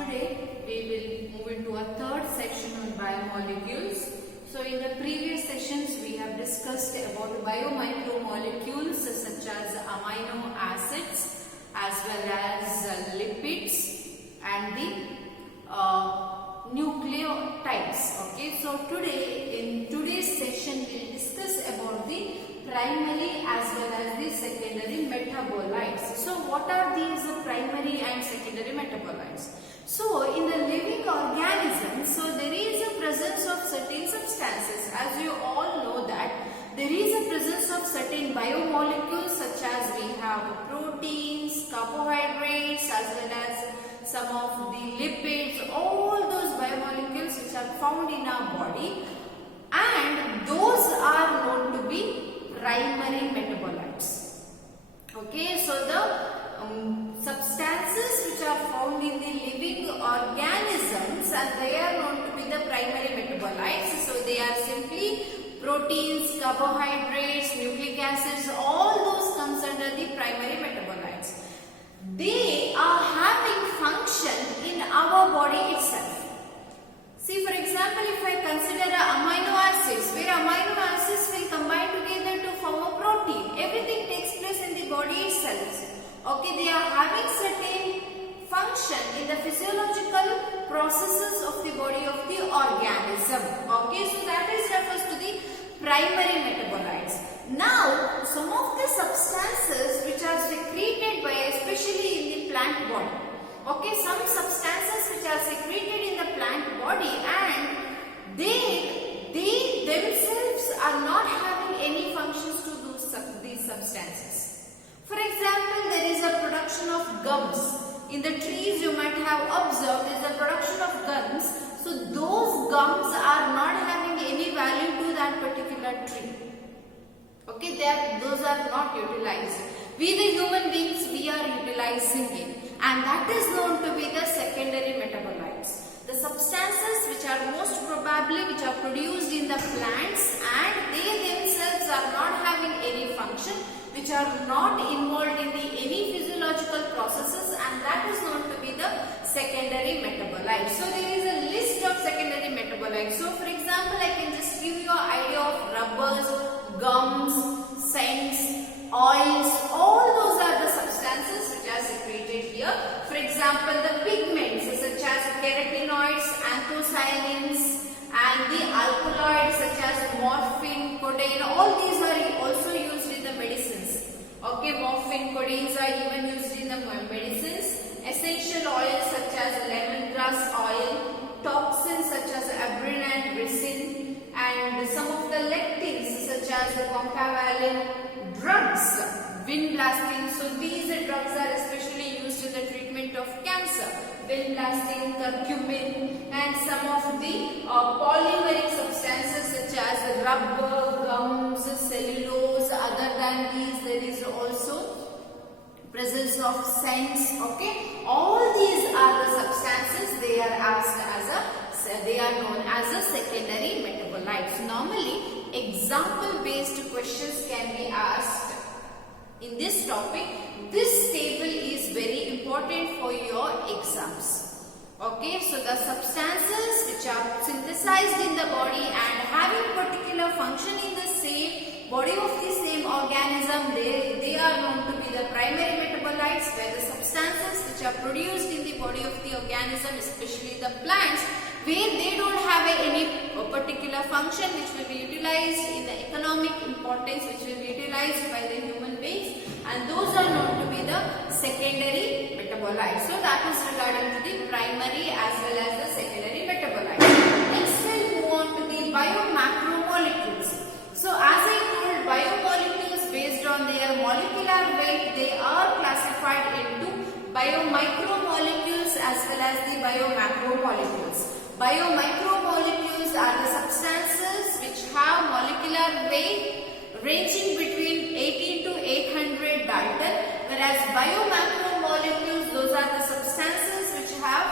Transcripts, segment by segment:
Today we will move into a third section on biomolecules. So in the previous sessions we have discussed about biomicromolecules such as amino acids as well as lipids and the nucleotides. Okay, so in today's session we will discuss about the primary as well as the secondary metabolites. So what are these primary and secondary metabolites? So in the living organism, so there is a presence of certain substances. As you all know that there is a presence of certain biomolecules such as we have proteins, carbohydrates as well as some of the lipids, all those biomolecules which are found in our body, and those are known to be primary metabolites. Okay, so the substances which are found in the living organisms and they are known to be the primary metabolites. So they are simply proteins, carbohydrates, nucleic acids, all those comes under the primary metabolites. They are having function in our body itself. See, for example, if I consider amino acids, where amino acids will combine together to form a protein, everything takes place in the body itself. Okay, they are having certain function in the physiological processes of the body of the organism. Okay, so that is refers to the primary metabolites. Now, some of the substances which are secreted by, especially in the plant body. Okay, some substances which are secreted in the plant body and they themselves are not having any functions to do these substances. For example, there is a production of gums. In the trees you might have observed there is a production of gums. So those gums are not having any value to that particular tree. Okay, those are not utilized. We the human beings, we are utilizing it, and that is known to be the secondary metabolites. The substances which are most probably which are produced in the plants and they themselves are not having any function, which are not involved in any physiological processes, and that is known to be the secondary metabolites. So there is a list of secondary metabolites. So for example, I can just give you an idea of rubbers, gums, scents, oils, all those are the substances which are secreted here. For example, the pigments such as carotenoids, anthocyanins and the alkaloids such as morphine, codeine, all these are also used in the medicines. Okay, morphine, codeines are even used in the medicines. Essential oils such as lemongrass oil, toxins such as abrin and ricin, and some of the lectins such as the concavalin, drugs, vinblastine. So these drugs are especially used in the treatment of cancer. Vinblastine, curcumin, and some of the polymeric substances such as rubber, gums, cellulose. Other than these, there is also presence of scents. Okay, all these are the substances. They are known as a secondary metabolites. Normally, example-based questions can be asked in this topic. This table is very important for your exams. Okay, so the substances which are synthesized in the body and having particular function in the same body of the same organism, they are known to be the primary metabolites, where the substances which are produced in the body of the organism, especially the plants, where they don't have any particular function which will be utilized in the economic importance, which will be utilized by the human beings, and those are known to be the secondary metabolites. So that is regarding to the primary as well as the secondary metabolites. Next we'll move on to the biomacromolecules. So as I told, biomolecules based on their molecular weight, they are classified into biomicromolecules as well as the biomacromolecules. Biomicromolecules are the substances which have molecular weight ranging between 18 to 800 Dalton, whereas biomacromolecules, those are the substances which have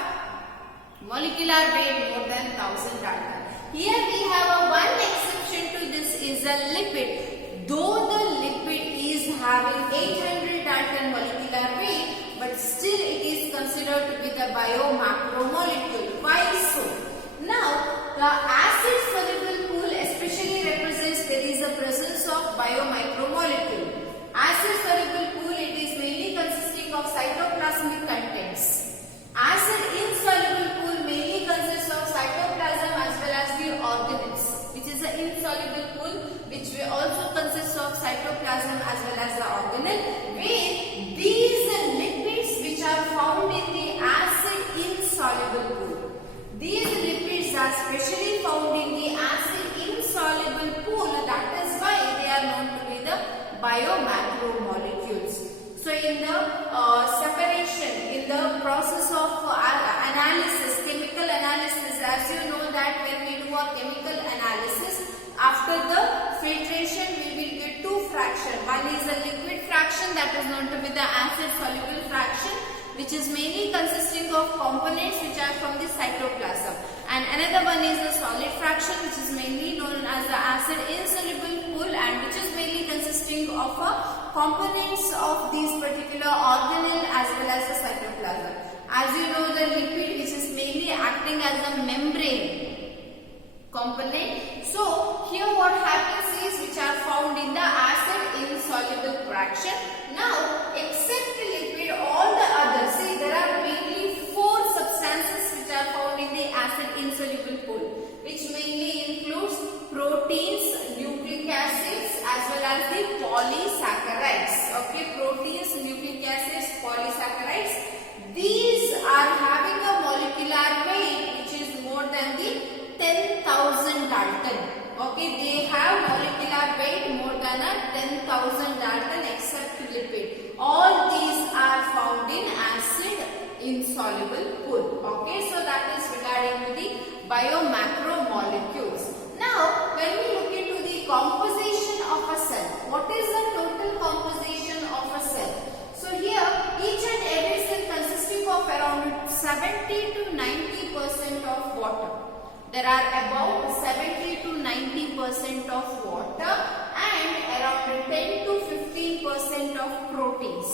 molecular weight more than 1000 Dalton. Here we have one exception to this is a lipid. Though the lipid is having 800 Dalton molecular weight, but still it is considered considered to be the biomacromolecule. Why so? Now, the acid soluble pool especially represents there is a presence of biomacromolecule. Acid soluble pool, it is mainly consisting of cytoplasmic contents. Acid insoluble pool mainly consists of cytoplasm as well as the organelles, which is an insoluble pool which will also consist of cytoplasm as well as the organelle, where these lipids which are found in the acid insoluble pool. These lipids are specially found in the acid insoluble pool. That is why they are known to be the biomacromolecules. So in the separation, in the process of analysis, chemical analysis, as you know that when we do a chemical analysis, after the filtration we will get two fractions. One is a liquid fraction, that is known to be the acid soluble fraction, which is mainly consisting of components which are from the cytoplasm, and another one is the solid fraction, which is mainly known as the acid insoluble pool, and which is mainly consisting of components of these particular organelle as well as the cytoplasm. As you know, the lipid which is mainly acting as a membrane component. So here what happens is which are found in the acid insoluble fraction. Now, except the lipid, all the others, see there are mainly 4 substances which are found in the acid insoluble pool, which mainly includes proteins, nucleic acids as well as the polysaccharides. Okay, proteins, nucleic acids, polysaccharides. These are having a molecular weight which is more than the 10,000 Dalton. Okay, they have molecular weight more than a 10,000 Dalton except lipid. All these are found in acid insoluble pool. Okay, so that is regarding to the biomacromolecules. Now, when we look into the composition of a cell, what is the total composition of a cell? So here, each and every cell consisting of around 70 to 90% of water. There are about 70 to 90% of water and around 10 to 15% of proteins.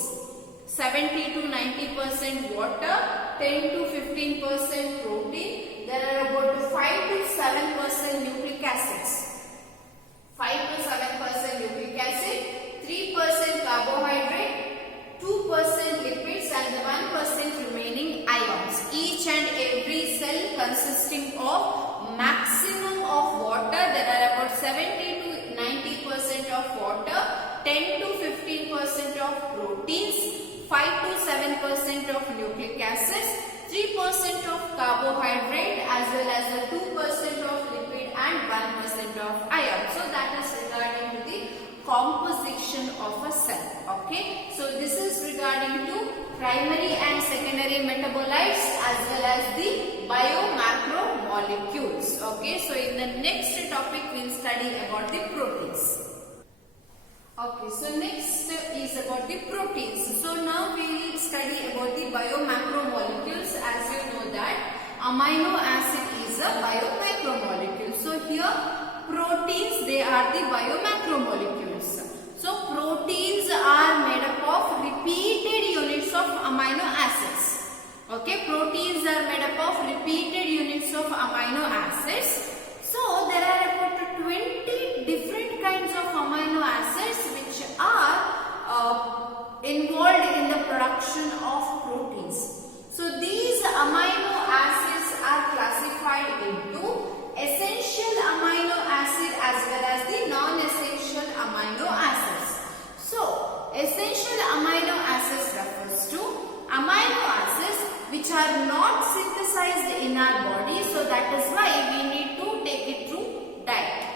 70 to 90% water, 10 to 15% protein. There are about 5 to 7% nucleic acids. 5 to 7% nucleic acid, 3% carbohydrate, 2% lipids and 1% remaining ions. Each and every cell consisting of maximum of water. There are about 70 to 90% of water, 10 to 15% of proteins, 5 to 7% of nucleic acids, 3% of carbohydrate as well as the 2% of lipid and 1% of ion. So that is regarding to the composition of a cell. Okay, so this is regarding to primary and secondary metabolites as well as the biomacromolecules. Okay, so in the next topic we will study about the proteins. Okay, so next is about the proteins. So now we will study about the biomacromolecules. As you know that amino acid is a biomacromolecule. So here proteins, they are the biomacromolecules. So proteins are made up of repeated units of amino acids. Okay, proteins are made up of repeated units of amino acids. So there are about 20 different kinds of amino acids which are involved in the production of proteins. So these amino acids are classified into essential amino acid as well as the non-essential amino acids. So essential amino acids refers to amino acids which are not synthesized in our body, so that is why we need to take it through diet.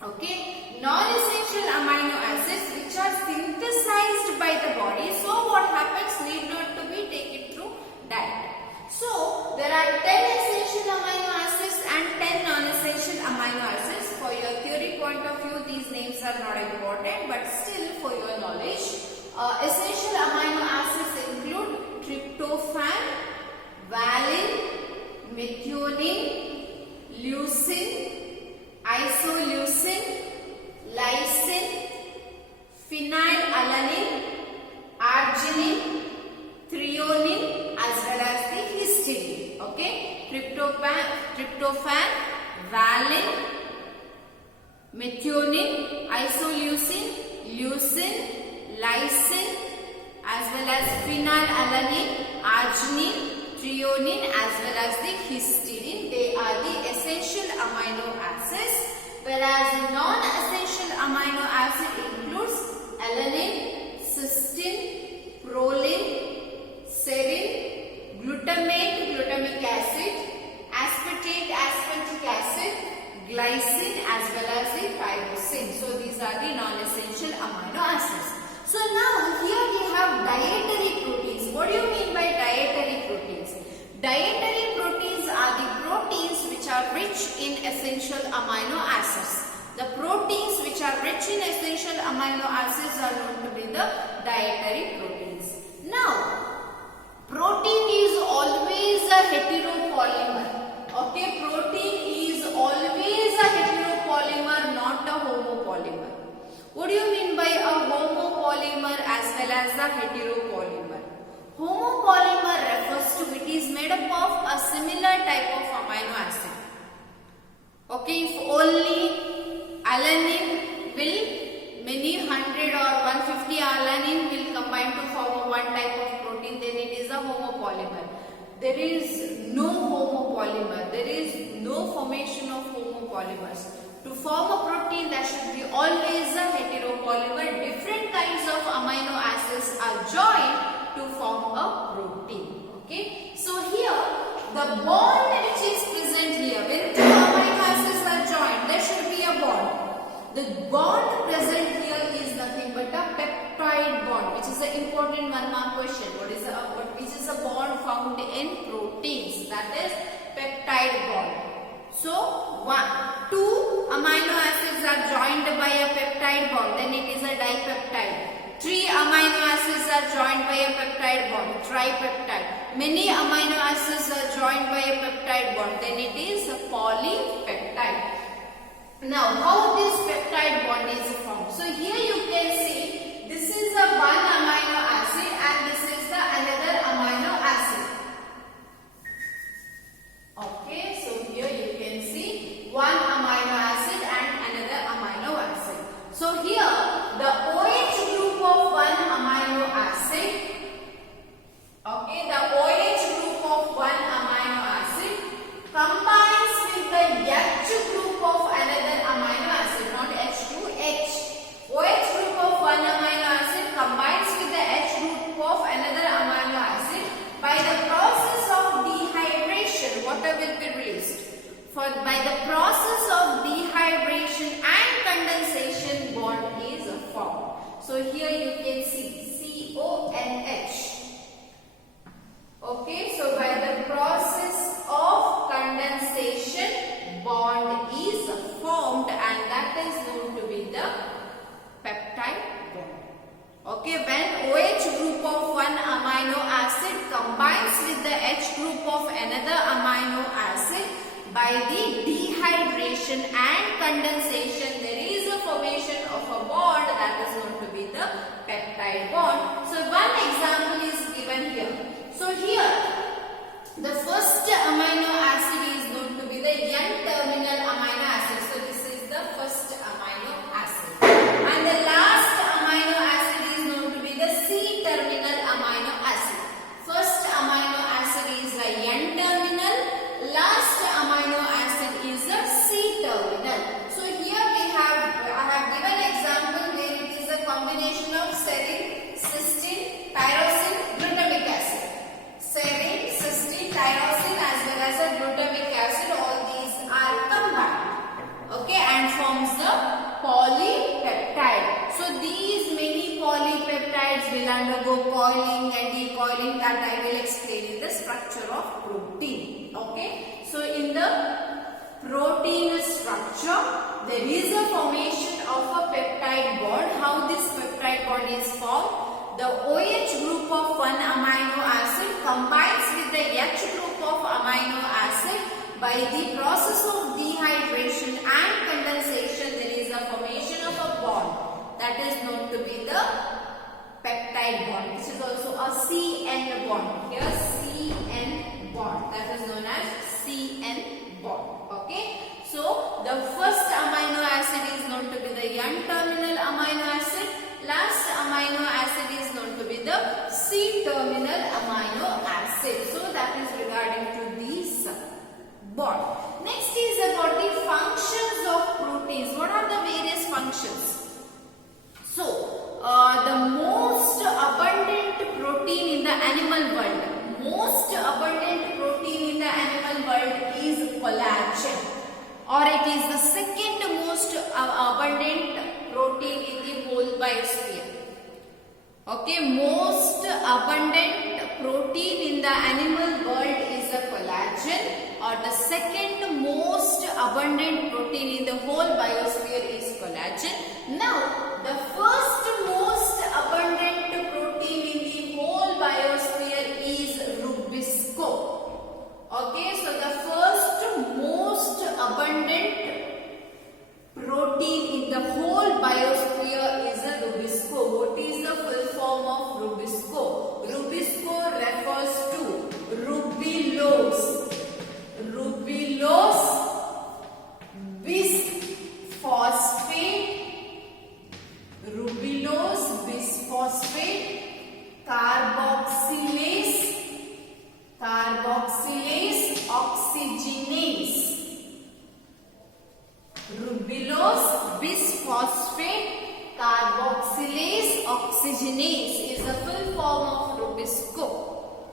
Okay, non-essential amino acids which are synthesized by the body, so what happens, need not to be taken through diet. So there are 10 essential amino acids and 10 non-essential amino acids. For your theory point of view, these names are not important, but still for your knowledge, essential amino acids include tryptophan, valine, methionine, leucine, isoleucine, lysine, phenylalanine, arginine, threonine as tryptophan, valine, methionine, isoleucine, leucine, lysine, as well as phenylalanine, arginine, threonine, as well as the histidine. They are the essential amino acids, whereas non-essential amino acid includes alanine, cysteine, proline, serine, glutamate, glutamic acid, aspartate, aspartic acid, glycine, as well as the tyrosine. So these are the non-essential amino acids. So now here we have dietary proteins. What do you mean by dietary proteins? Dietary proteins are the proteins which are rich in essential amino acids. The proteins which are rich in essential amino acids are known to be the dietary proteins. Now, protein is always a heteropolymer. Okay, protein is always a heteropolymer, not a homopolymer. What do you mean by a homopolymer as well as a heteropolymer? Homopolymer refers to it is made up of a similar type of amino acid. Okay, if only alanine will many 100 or 150 alanine will combine to form one type of protein, then it is a homopolymer. There is no homopolymer. There is no formation of homopolymers. To form a protein, there should be always a heteropolymer. Different kinds of amino acids are joined to form a protein. Okay. So here, the bond which is present here, when two amino acids are joined, there should be a bond. The bond present here is nothing but a peptide bond, which is an important one-mark question. Which is a bond found in proteins? That is peptide bond. So, two amino acids are joined by a peptide bond, then it is a dipeptide. 3 amino acids are joined by a peptide bond, tripeptide. Many amino acids are joined by a peptide bond, then it is a polypeptide. Now, how this peptide bond is formed? So, here you can see this is a one amino acid and this is the another amino acid. Okay, so here you can see one amino acid and another amino acid. So here the OH group of one amino acid, okay, the OH group of one amino acid combines with the H group of another amino acid, not H2, H. OH group of one amino acid combines with the H group of another amino acid. By the process of dehydration, water will be released. By the process of dehydration and condensation, bond is formed. So here you can see CONH. Okay, so by the process of condensation, bond is formed and that is known to be the peptide bond. Okay, when OH group of one amino acid combines with the H group of another amino acid, by the dehydration and condensation, there is a formation of a bond that is known to be the peptide bond. So one example is given here. So here, the first amino acid is known to be the N-terminal amino acid. So this is the first amino acid. And the last amino acid is known to be the C-terminal amino acid. First amino acid is the N-terminal. Last amino acid is the C-terminal. So here I have given an example where it is a combination of serine, cysteine, tyrosine, glutamic acid. Serine, cysteine, tyrosine as well as a glutamic acid, all these are combined. Okay, and forms the polypeptide. So these many polypeptides will undergo coiling and decoiling, that I will explain in the structure of protein. Okay, so in the protein structure, there is a formation of a peptide bond. How this peptide bond is formed? The OH group of one amino acid combines with the H group of amino acid. By the process of dehydration and condensation, there is a formation of a bond that is known to be the peptide bond. This is also a CN bond. Here CN bond, that is known as CN bond. Next is about the functions of proteins. What are the various functions? So, the most abundant protein in the animal world, is collagen, or it is the second most abundant protein in the whole biosphere. Okay, most abundant protein in the animal world is the collagen, or the second most abundant protein in the whole biosphere is collagen. Now, the first most abundant protein in the whole biosphere is rubisco. Okay, so the first most abundant protein in the whole biosphere is a rubisco. What is the full form of rubisco? Rubisco refers to rubulose bisphosphate, carboxylase oxygenase. Rubulose bisphosphate carboxylase oxygenase is the full form of rubisco.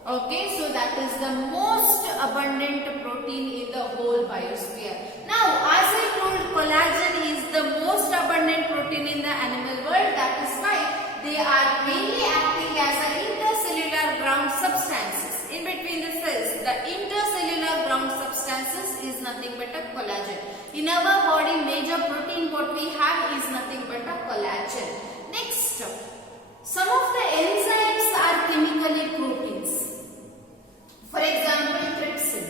Okay, so that is the most abundant protein in the whole biosphere. Now, as I told, collagen is the most abundant protein in the animal world. That is why they are mainly acting as an intercellular ground substances in between the cells. The intercellular ground substances is nothing but a collagen. In our body, major protein what we have is nothing but a collagen. Next, some of the enzymes are chemically proteins. For example, trypsin.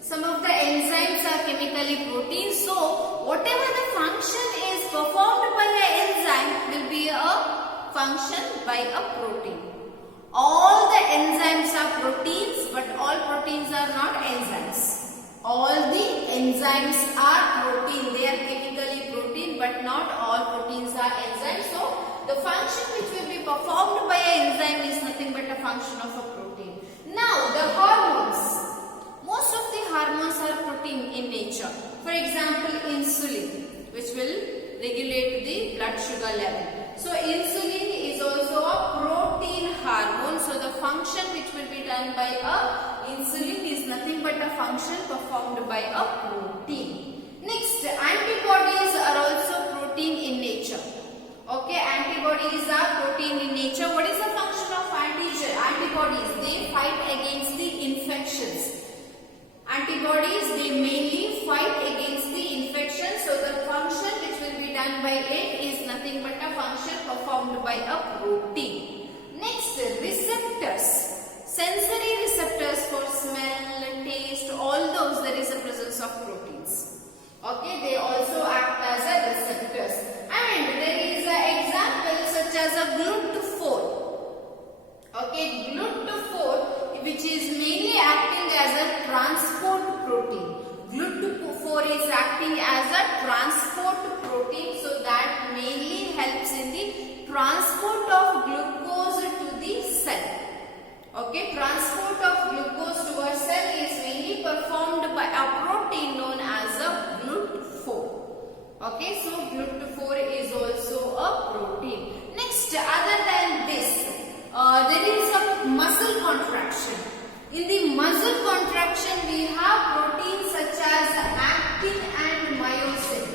Some of the enzymes are chemically proteins. So, whatever the function is performed by an enzyme will be a function by a protein. All the enzymes are proteins, but all proteins are not enzymes. All the enzymes are protein. They are chemically protein, but not all proteins are enzymes. So, the function which will be performed by an enzyme is nothing but a function of a protein. Now, the hormones. Most of the hormones are protein in nature. For example, insulin, which will regulate the blood sugar level. So, insulin is also a protein hormone. So, the function which will be done by a insulin is nothing but a function performed by a protein. Next, antibodies are also protein in nature. Okay, antibodies are protein in nature. What is the function of antibodies? They fight against the infections. Antibodies, they mainly fight against the infection. So, the function which will be done by it is nothing but a function performed by a protein. Next, receptors. Sensory receptors for smell, taste, all those there is a presence of proteins. Okay, they also act as a receptors. And there is an example such as a GLUT4. Okay, GLUT4, which is mainly acting as a transport protein. GLUT4 is acting as a transport protein, so that mainly helps in the transport of glucose to the cell. Okay, transport of glucose to a cell is mainly performed by a protein known as a GLUT4. Okay, so GLUT4 is also a protein. Next, other than this, there is a muscle contraction. In the muscle contraction, we have proteins such as actin and myosin.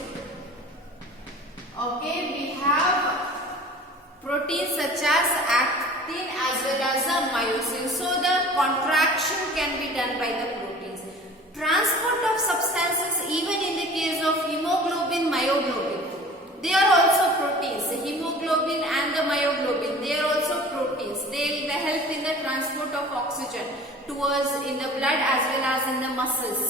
Okay, we have proteins such as actin as well as a myosin. So, the contraction can be done by the proteins. Transport of substances, even in the case of hemoglobin, myoglobin, they are also proteins. The hemoglobin and the myoglobin, they are also proteins. They help in the transport of oxygen towards in the blood as well as in the muscles.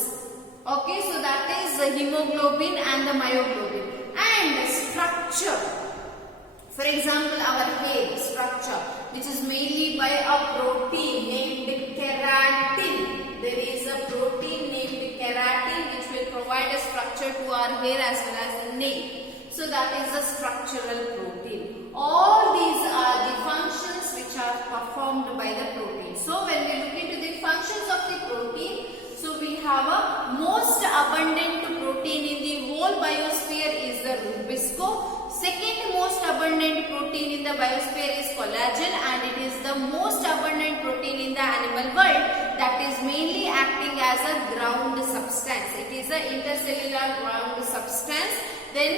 Okay, so that is the hemoglobin and the myoglobin. And structure. For example, our hair structure, which is mainly by a protein named keratin. There is a protein named keratin which will provide a structure to our hair as well as the nail. So that is a structural protein. All these are the functions which are performed by the protein. So when we look into the functions of the protein, so we have a most most abundant protein in the whole biosphere is the Rubisco. Second most abundant protein in the biosphere is collagen, and it is the most abundant protein in the animal world that is mainly acting as a ground substance. It is an intercellular ground substance. Then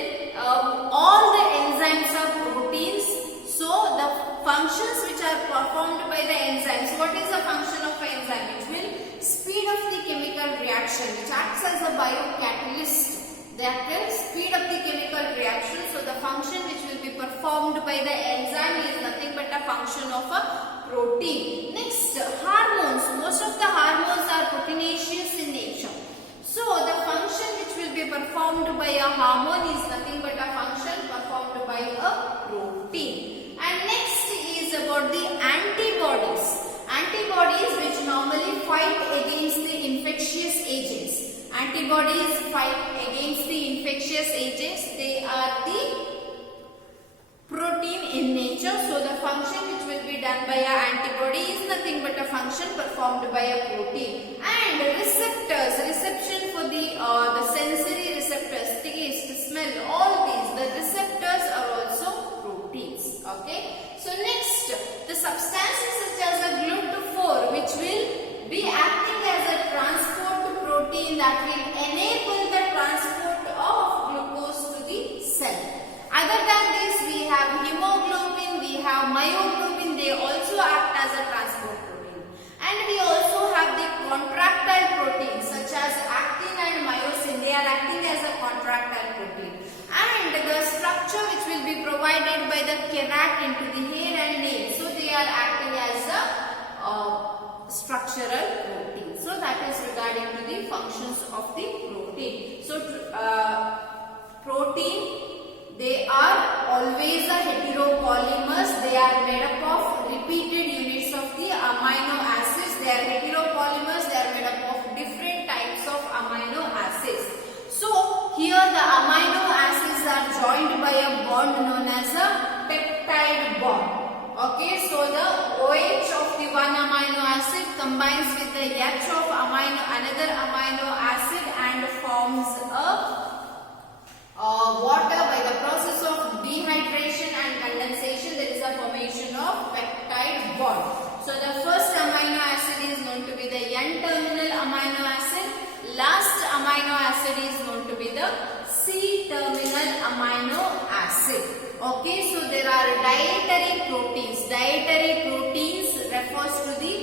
all the enzymes are proteins. So the functions which are performed by the enzymes, what is the function of an enzyme? It will speed up the chemical reaction, which acts as a biocatalyst. That will speed up the chemical reaction. So the function which will be performed by the enzyme is nothing but a function of a protein. Next, hormones. Most of the hormones are proteinaceous in nature. So the function which will be performed by a hormone is nothing but a function performed by a protein. And next is about the antibodies. Antibodies which normally fight against the infectious agents. Antibodies fight against the infectious agents. They are the protein in nature. So the function which will be done by an antibody is nothing but a function performed by a protein. And receptors, reception for the sensory receptors, taste, smell, all these, the receptors are also proteins. Okay. So next, the substances such as a GLUT4, which will be acting as a transport protein that will enable the transport of glucose to the cell. Other than this, we have hemoglobin, we have myoglobin, they also act as a transport protein. And we also have the contractile proteins such as actin and myosin, they are acting as a contractile protein. And the structure which will be provided by the keratin to the hair and nail, so they are acting as a structural protein. So that is regarding to the functions of the protein. So protein, they are always a heteropolymers. They are made up of repeated units of the amino acids. They are heteropolymers. They are made up of different types of amino acids. So here the amino acids are joined by a bond known as a peptide bond. Okay, so the OH of the one amino acid combines with the H of another amino acid and forms a water. By the process of dehydration and condensation, there is a formation of peptide bond. So the first amino acid is known to be the N-terminal amino acid. Last amino acid is known to be the C-terminal amino acid. Okay, so there are dietary proteins. Dietary proteins refers to the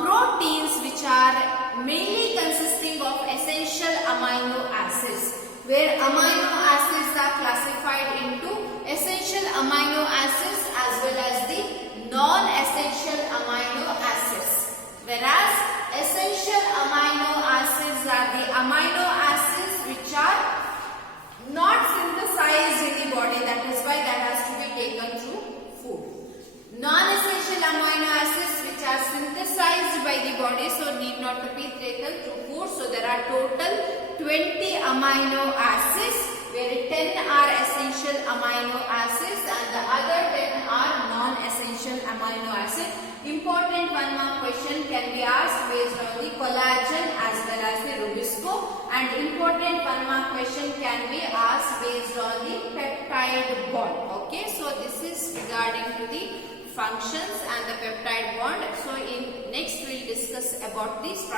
proteins which are mainly consisting of essential amino acids, where amino acids are classified into essential amino acids as well as the non-essential amino acids. Whereas essential amino acids are the amino acids which are not synthesized in the body, that is why that has to be taken through food. Non-essential amino acids which are synthesized by the body, so need not to be taken through food. So there are total 20 amino acids, where 10 are essential amino acids and the other 10 are non-essential amino acids. Important one mark question can be asked based on the collagen as well as the Rubisco, and important one mark question can be asked based on the peptide bond. Okay, so this is regarding to the functions and the peptide bond. So in next we will discuss about the structure